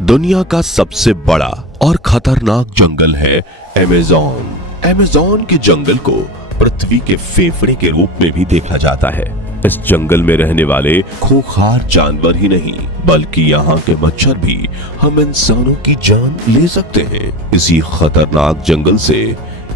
दुनिया का सबसे बड़ा और खतरनाक जंगल है अमेज़न। अमेज़न के जंगल को पृथ्वी के फेफड़े के रूप में भी देखा जाता है। इस जंगल में रहने वाले खूंखार जानवर ही नहीं बल्कि यहाँ के मच्छर भी हम इंसानों की जान ले सकते हैं। इसी खतरनाक जंगल से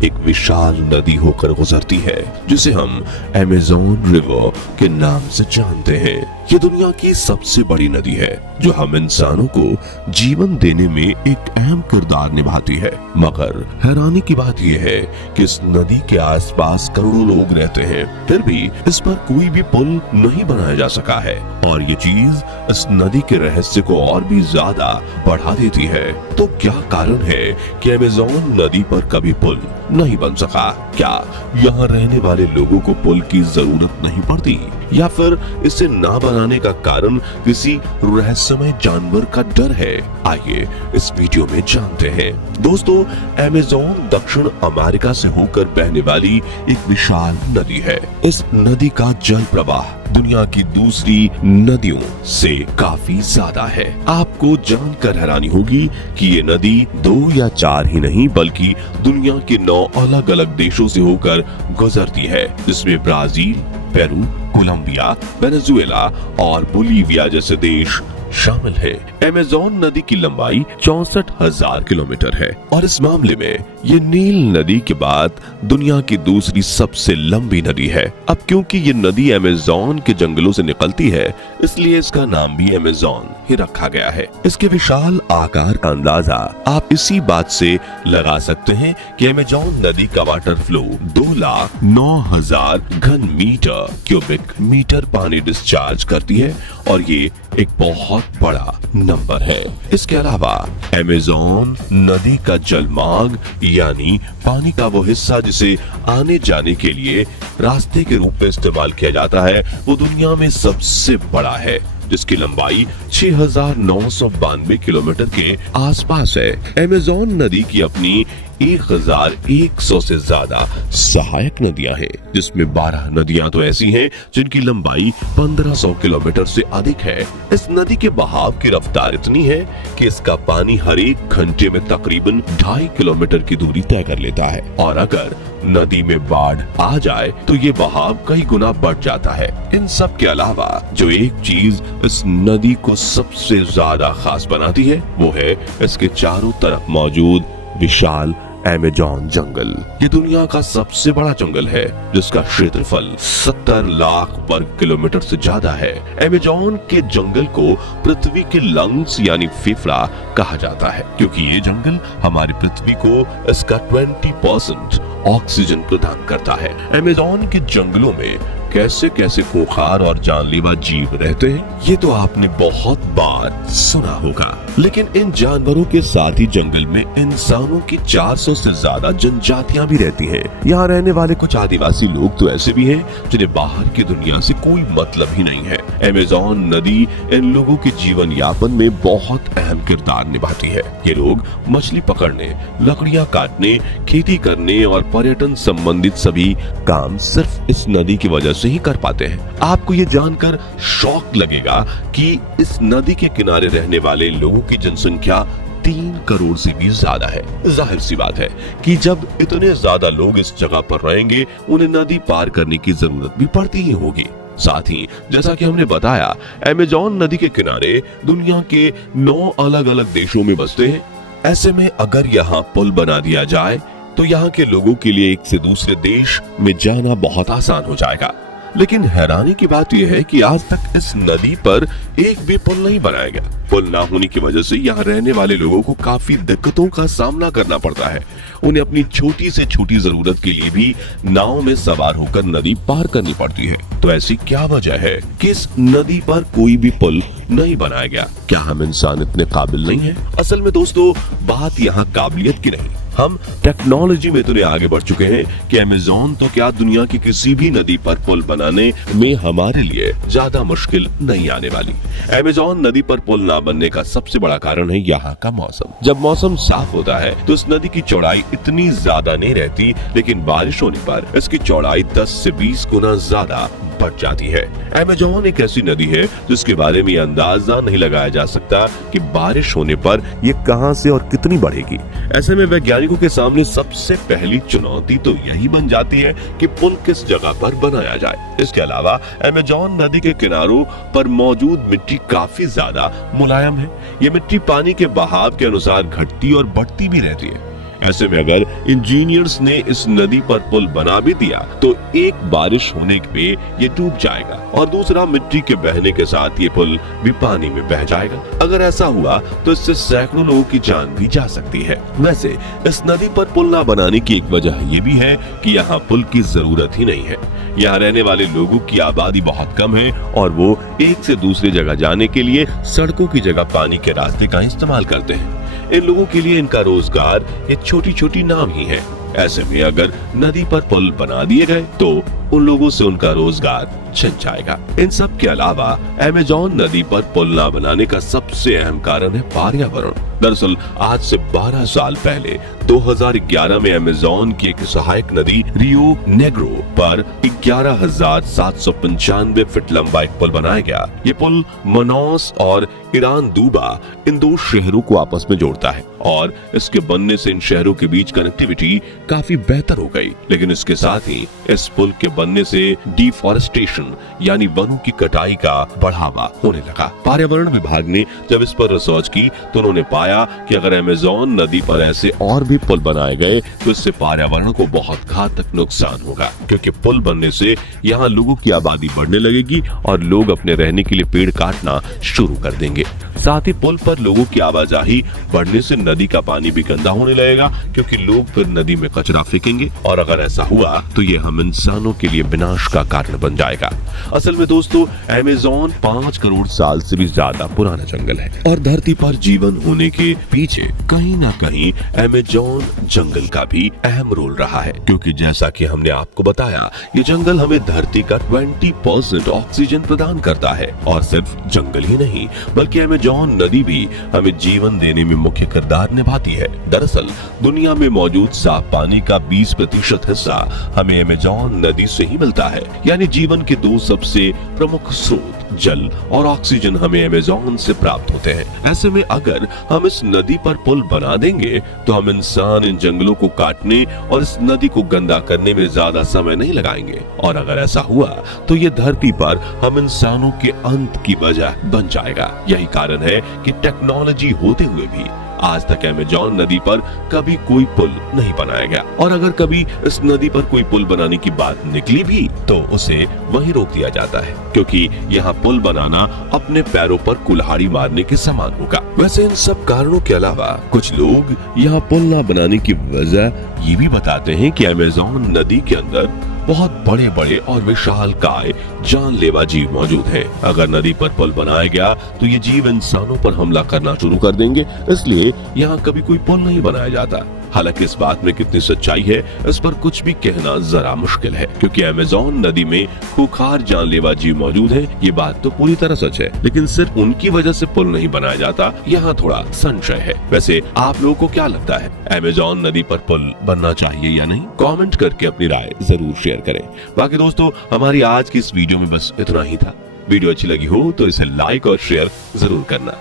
एक विशाल नदी होकर गुजरती है जिसे हम अमेज़न रिवर के नाम से जानते हैं। ये दुनिया की सबसे बड़ी नदी है जो हम इंसानों को जीवन देने में एक अहम किरदार निभाती है। मगर हैरानी की बात यह है कि इस नदी के आसपास करोड़ों लोग रहते हैं, फिर भी इस पर कोई भी पुल नहीं बनाया जा सका है। और ये चीज इस नदी के रहस्य को और भी ज्यादा बढ़ा देती है। तो क्या कारण है कि अमेज़न नदी पर कभी पुल नहीं बन सका? क्या यहाँ रहने वाले लोगों को पुल की जरूरत नहीं पड़ती, या फिर इसे ना बनाने का कारण किसी रहस्यमय जानवर का डर है? आइए इस वीडियो में जानते हैं। दोस्तों, अमेज़न दक्षिण अमेरिका से होकर बहने वाली एक विशाल नदी है। इस नदी का जल प्रवाह दुनिया की दूसरी नदियों से काफी ज्यादा है। आपको जानकर हैरानी होगी कि ये नदी 2 या 4 ही नहीं बल्कि दुनिया के 9 अलग अलग देशों से होकर गुजरती है, जिसमें ब्राजील, पेरू, कोलंबिया, वेनेजुएला और बोलिविया जैसे देश शामिल है। अमेज़न नदी की लंबाई 64,000 किलोमीटर है और इस मामले में ये नील नदी के बाद दुनिया की दूसरी सबसे लंबी नदी है। अब क्योंकि ये नदी अमेज़न के जंगलों से निकलती है, इसलिए इसका नाम भी अमेज़न ही रखा गया है। इसके विशाल आकार का अंदाजा आप इसी बात से लगा सकते हैं कि अमेज़न नदी का वाटर फ्लो 2,09,000 घन मीटर क्यूबिक मीटर पानी डिस्चार्ज करती है और ये एक बहुत बड़ा नंबर है। इसके अलावा अमेज़न नदी का जलमार्ग यानी पानी का वो हिस्सा जिसे आने जाने के लिए रास्ते के रूप में इस्तेमाल किया जाता है, वो दुनिया में सबसे बड़ा है, जिसकी लंबाई 6,992 किलोमीटर के आसपास है। अमेज़न नदी की अपनी 1,100 से ज्यादा सहायक नदियां हैं, जिसमें 12 नदियां तो ऐसी हैं जिनकी लंबाई 1,500 किलोमीटर से अधिक है। इस नदी के बहाव की रफ्तार इतनी है कि इसका पानी हर एक घंटे में तकरीबन 2.5 किलोमीटर की दूरी तय कर लेता है और अगर नदी में बाढ़ आ जाए तो ये बहाव कई गुना बढ़ जाता है। इन सब के अलावा जो एक चीज इस नदी को सबसे ज्यादा खास बनाती है वो है इसके चारों तरफ मौजूद विशाल अमेज़न जंगल। ये दुनिया का सबसे बड़ा जंगल है जिसका क्षेत्रफल 70 लाख वर्ग किलोमीटर से ज्यादा है। अमेज़न के जंगल को पृथ्वी के लंग्स यानी फेफड़ा कहा जाता है क्योंकि ये जंगल हमारी पृथ्वी को इसका 20% ऑक्सीजन प्रदान करता है। अमेज़न के जंगलों में कैसे कैसे खूंखार और जानलेवा जीव रहते हैं ये तो आपने बहुत बार सुना होगा, लेकिन इन जानवरों के साथ ही जंगल में इंसानों की 400 से ज्यादा जनजातियां भी रहती हैं। यहाँ रहने वाले कुछ आदिवासी लोग तो ऐसे भी हैं जिन्हें बाहर की दुनिया से कोई मतलब ही नहीं है। अमेज़न नदी इन लोगों के जीवन यापन में बहुत अहम किरदार निभाती है। ये लोग मछली पकड़ने, लकड़ियां काटने, खेती करने और पर्यटन संबंधित सभी काम सिर्फ इस नदी की वजह से ही कर पाते हैं। आपको ये जानकर शॉक लगेगा कि इस नदी के किनारे रहने वाले लोगों की जनसंख्या 3 करोड़ से भी ज्यादा है। जाहिर सी बात है कि जब इतने ज्यादा लोग इस जगह पर रहेंगे उन्हें नदी पार करने की जरूरत भी पड़ती ही होगी। साथ ही जैसा कि हमने बताया, अमेज़न नदी के किनारे दुनिया के 9 अलग अलग देशों में बसते हैं। ऐसे में अगर यहाँ पुल बना दिया जाए तो यहाँ के लोगों के लिए एक से दूसरे देश में जाना बहुत आसान हो जाएगा। लेकिन हैरानी की बात यह है कि आज तक इस नदी पर एक भी पुल नहीं बनाया गया। पुल ना होने की वजह से यहाँ रहने वाले लोगों को काफी दिक्कतों का सामना करना पड़ता है। उन्हें अपनी छोटी से छोटी जरूरत के लिए भी नाव में सवार होकर नदी पार करनी पड़ती है। तो ऐसी क्या वजह है कि इस नदी पर कोई भी पुल नहीं बनाया गया? क्या हम इंसान इतने काबिल नहीं हैं? असल में दोस्तों, बात यहाँ काबिलियत की नहीं, हम टेक्नोलॉजी में इतने आगे बढ़ चुके हैं कि अमेज़न तो क्या दुनिया की किसी भी नदी पर पुल बनाने में हमारे लिए ज्यादा मुश्किल नहीं आने वाली। अमेज़न नदी पर पुल ना बनने का सबसे बड़ा कारण है यहाँ का मौसम। जब मौसम साफ होता है तो इस नदी की चौड़ाई इतनी ज्यादा नहीं रहती, लेकिन बारिश होने पर इसकी चौड़ाई 10 से 20 गुना ज्यादा बढ़ जाती है। अमेज़न एक ऐसी नदी है जिसके बारे में अंदाजा नहीं लगाया जा सकता कि बारिश होने पर ये कहां से और कितनी बढ़ेगी। ऐसे में वैज्ञानिकों के सामने सबसे पहली चुनौती तो यही बन जाती है कि पुल किस जगह पर बनाया जाए। इसके अलावा अमेज़न नदी के किनारों पर मौजूद मिट्टी काफी ज्यादा मुलायम है। ये मिट्टी पानी के बहाव के अनुसार घटती और बढ़ती भी रहती है। ऐसे में अगर इंजीनियर्स ने इस नदी पर पुल बना भी दिया तो एक बारिश होने पे ये डूब जाएगा और दूसरा मिट्टी के बहने के साथ ये पुल भी पानी में बह जाएगा। अगर ऐसा हुआ तो इससे सैकड़ों लोगों की जान भी जा सकती है। वैसे इस नदी पर पुल ना बनाने की एक वजह ये भी है कि यहाँ पुल की जरूरत ही नहीं है। यहाँ रहने वाले लोगों की आबादी बहुत कम है और वो एक से दूसरी जगह जाने के लिए सड़कों की जगह पानी के रास्ते का इस्तेमाल करते हैं। इन लोगों के लिए इनका रोजगार ये छोटी छोटी नाव ही है। ऐसे में अगर नदी पर पुल बना दिए गए तो उन लोगों से उनका रोजगार छिन जाएगा। इन सब के अलावा अमेज़न नदी पर पुल ना बनाने का सबसे अहम कारण है पर्यावरण। दरअसल आज से 12 साल पहले 2011 में अमेज़न की एक सहायक नदी रियो नेग्रो पर 11,795 फीट लंबा एक पुल बनाया गया। ये पुल मनौस और इरानदुबा इन दो शहरों को आपस में जोड़ता है और इसके बनने से इन शहरों के बीच कनेक्टिविटी काफी बेहतर हो गई। लेकिन इसके साथ ही इस पुल के बनने से डिफॉरेस्टेशन यानी वनों की कटाई का बढ़ावा होने लगा। पर्यावरण विभाग ने जब इस पर रिसर्च की तो उन्होंने पाया कि अगर अमेज़न नदी पर ऐसे और भी पुल बनाए गए तो इससे पर्यावरण को बहुत घातक नुकसान होगा, क्योंकि पुल बनने से यहाँ लोगों की आबादी बढ़ने लगेगी और लोग अपने रहने के लिए पेड़ काटना शुरू कर देंगे। साथ ही पुल पर लोगों की आवाजाही बढ़ने से नदी का पानी भी गंदा होने लगेगा, क्योंकि लोग फिर नदी में कचरा फेंकेंगे और अगर ऐसा हुआ तो ये हम इंसानों के लिए विनाश का कारण बन जाएगा। असल में दोस्तों अमेज़न 5 करोड़ साल से भी ज्यादा पुराना जंगल है और धरती पर जीवन होने के पीछे कहीं ना कहीं अमेज़न जंगल का भी अहम रोल रहा है, क्योंकि जैसा कि हमने आपको बताया ये जंगल हमें धरती का 20% ऑक्सीजन प्रदान करता है। और सिर्फ जंगल ही नहीं बल्कि अमेज़न नदी भी हमें जीवन देने में मुख्य किरदार निभाती है। दरअसल दुनिया में मौजूद साफ पानी का 20% हिस्सा हमें अमेज़न नदी से ही मिलता है। यानी जीवन के दो सबसे प्रमुख स्रोत जल और ऑक्सीजन हमें अमेज़न से प्राप्त होते हैं। ऐसे में अगर हम इस नदी पर पुल बना देंगे तो हम इंसान इन जंगलों को काटने और इस नदी को गंदा करने में ज्यादा समय नहीं लगाएंगे। और अगर ऐसा हुआ तो ये धरती पर हम इंसानों के अंत की वजह बन जाएगा। यही कारण है कि टेक्नोलॉजी होते हुए भी आज तक अमेज़न नदी पर कभी कोई पुल नहीं बनाया गया। और अगर कभी इस नदी पर कोई पुल बनाने की बात निकली भी तो उसे वहीं रोक दिया जाता है, क्योंकि यहाँ पुल बनाना अपने पैरों पर कुल्हाड़ी मारने के समान होगा। वैसे इन सब कारणों के अलावा कुछ लोग यहाँ पुल न बनाने की वजह ये भी बताते हैं कि अमेज़न नदी के अंदर बहुत बड़े बड़े और विशालकाय जानलेवा जीव मौजूद हैं। अगर नदी पर पुल बनाया गया तो ये जीव इंसानों पर हमला करना शुरू कर देंगे, इसलिए यहाँ कभी कोई पुल नहीं बनाया जाता। हालांकि इस बात में कितनी सच्चाई है इस पर कुछ भी कहना जरा मुश्किल है, क्योंकि अमेज़न नदी में खूंखार जानलेवा जीव मौजूद है। ये बात तो पूरी तरह सच है, लेकिन सिर्फ उनकी वजह से पुल नहीं बनाया जाता, यहाँ थोड़ा संशय है। वैसे आप लोगों को क्या लगता है, अमेज़न नदी पर पुल बनना चाहिए या नहीं? कमेंट करके अपनी राय जरूर शेयर करें। बाकी दोस्तों हमारी आज की इस वीडियो में बस इतना ही था। वीडियो अच्छी लगी हो तो इसे लाइक और शेयर जरूर करना।